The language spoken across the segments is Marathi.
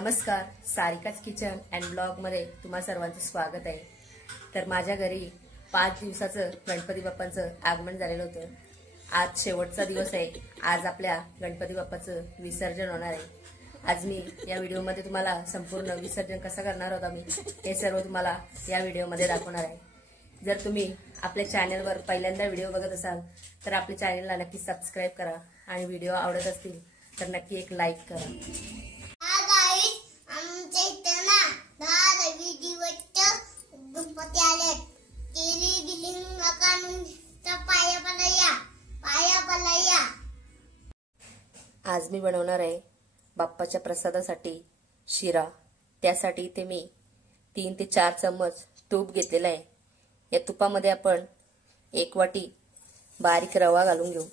नमस्कार, सारिकाच किचन अँड ब्लॉग मध्ये तुम्हा सर्वांचं स्वागत आहे। तर माझ्या घरी 5 दिवसाचं गणपती बाप्पांचं आगमन झालेलं होतं। आज शेवटचा दिवस आहे। आज आपल्या गणपती बाप्पाचं विसर्जन होणार आहे। आज मी या व्हिडिओमध्ये तुम्हाला संपूर्ण विसर्जन कसं करणार आहोत आम्ही हे सर्व तुम्हाला या व्हिडिओमध्ये दाखवणार आहे। जर तुम्ही आपल्या चॅनलवर पहिल्यांदा व्हिडिओ बघत असाल तर आपल्या चॅनलला नक्की सबस्क्राइब करा आणि व्हिडिओ आवडत असतील तर नक्की एक लाईक करा। आज मी बनवणार आहे बाप्पाच्या प्रसादासाठी शिरा। त्यासाठी इथे मी 3 ते 4 चम्मच तूप घेतलेला आहे। या तुपामध्ये आपण 1 वाटी बारीक रवा घालून घेऊ।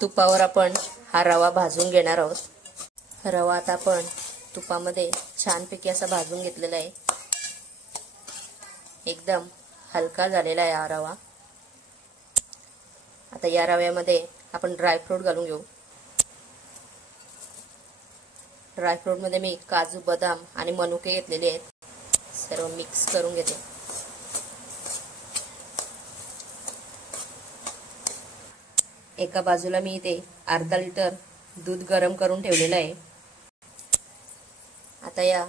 तुपावर आपण हा रवा भाजून घेणार आहोत। रवा आता आपण तुपामध्ये छानपैकी असा भाजून घेतलेला आहे। एकदम हलका झालेला आहे हा रवा। आता या रव्यामध्ये आपण ड्रायफ्रूट घालून घेऊ। ड्रायफ्रूट मध्ये मी काजू, बदाम आणि मनुके घेतलेले आहेत। सर्व मिक्स करून घेते। एका बाजूला मी इथे अर्धा लिटर दूध गरम करून ठेवलेलं आहे। आता या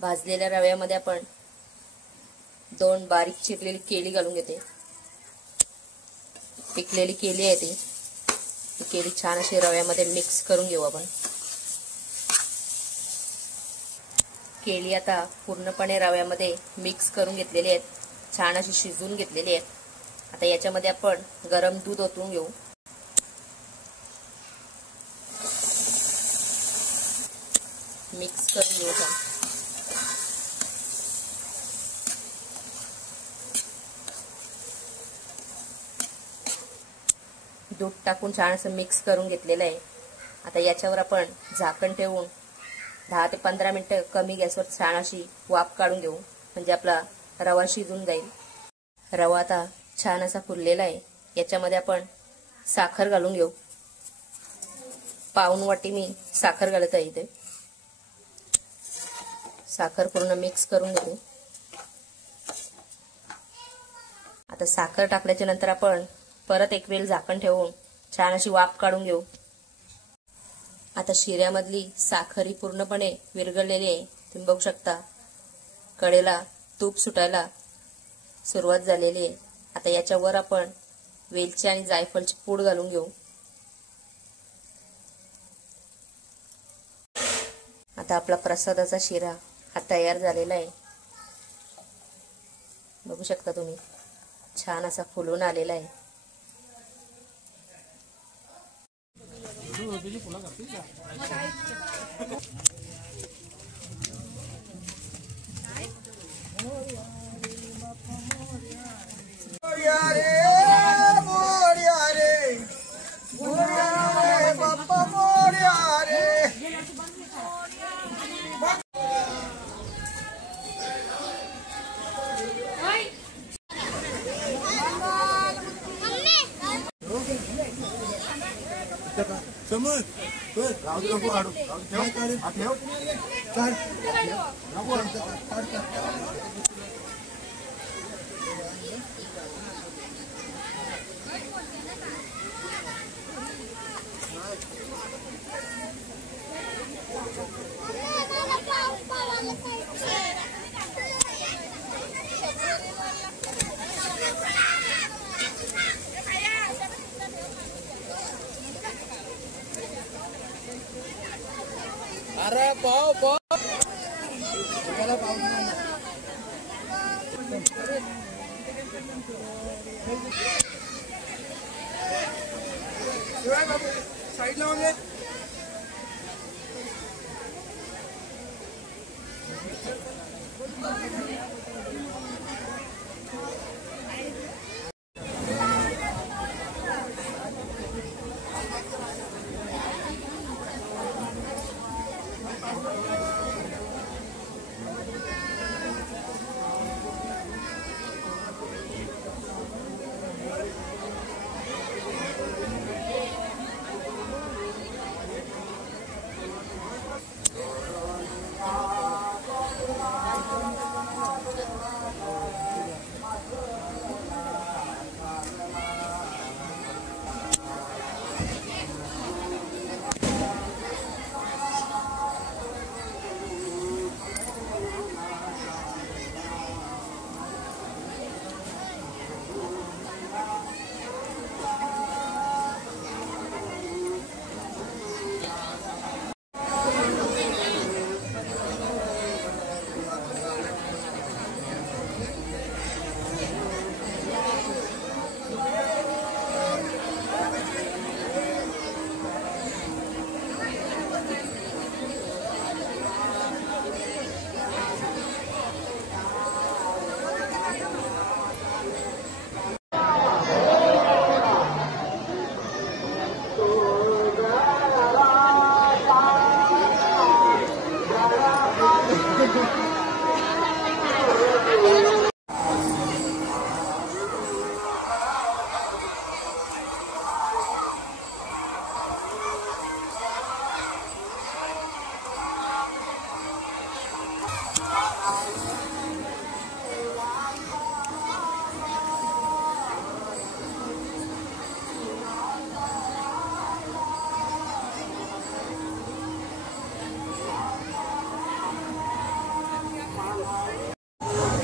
भाजलेल्या रव्यामध्ये आपण 2 बारीक चिरलेली केळी घालून घेते। पिकलेली केळी आहे ती केळी छान अशी रव्यामध्ये मिक्स करून घेऊ आपण। केळी आता पूर्णपणे रव्यामध्ये मिक्स करून घेतलेली आहेत। छान अशी शिजवून घेतलेली आहेत। आता याच्यामध्ये आपण गरम दूध ओतून घेऊ। मिक्स करून घेऊ छान। दूध टाकून छान असं मिक्स करून घेतलेलं आहे। आता याच्यावर आपण झाकण ठेवून 10 ते 15 मिनिटं कमी गॅसवर छान अशी वाफ काढून घेऊ, म्हणजे आपला रवा शिजून जाईल। रवा आता छान असा फुललेला आहे। याच्यामध्ये आपण साखर घालून घेऊ। पाऊण वाटी मी साखर घालत आहे इथे। साखर पूर्ण मिक्स करून घेऊ। आता साखर टाकल्याच्या नंतर आपण परत एक वेळ झाकण ठेवून छान अशी वाफ काढून घेऊ। आता शिऱ्यामधली साखर ही पूर्णपणे विरघळलेली आहे। तुम्ही बघू शकता कडेला तूप सुटायला सुरुवात झालेली आहे। आता याच्यावर आपण वेलची आणि जायफळची पूड घालून घेऊ। आता आपला प्रसादाचा शिरा हा तयार झालेला आहे। बघू शकता तुम्ही छान असा फुलून आलेला आहे। समज राहू नको काढू ठेव चल नको अरे पाव पाव मला पाव साइड लावून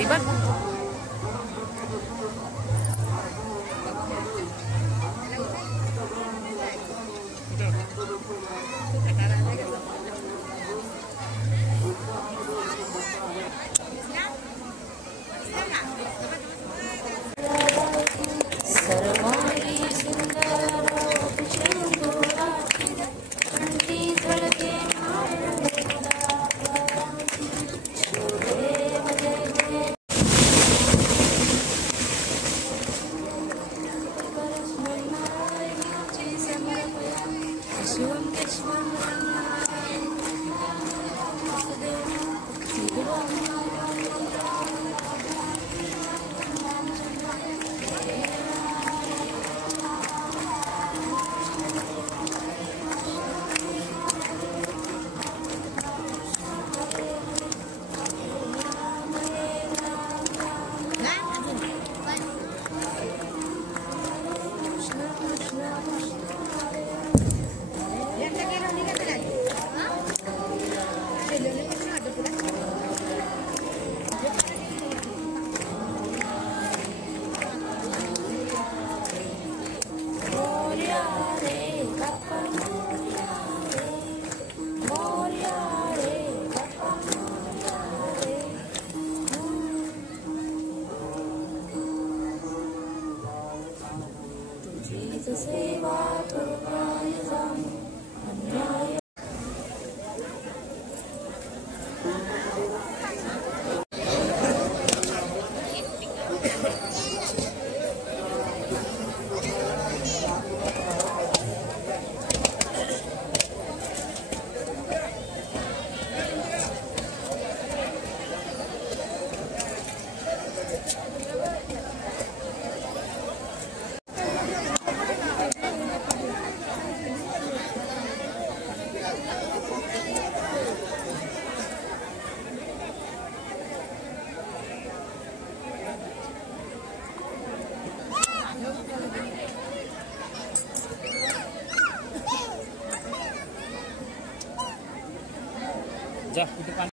बघ. जा कुठे पाणी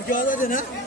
क्या होता है ना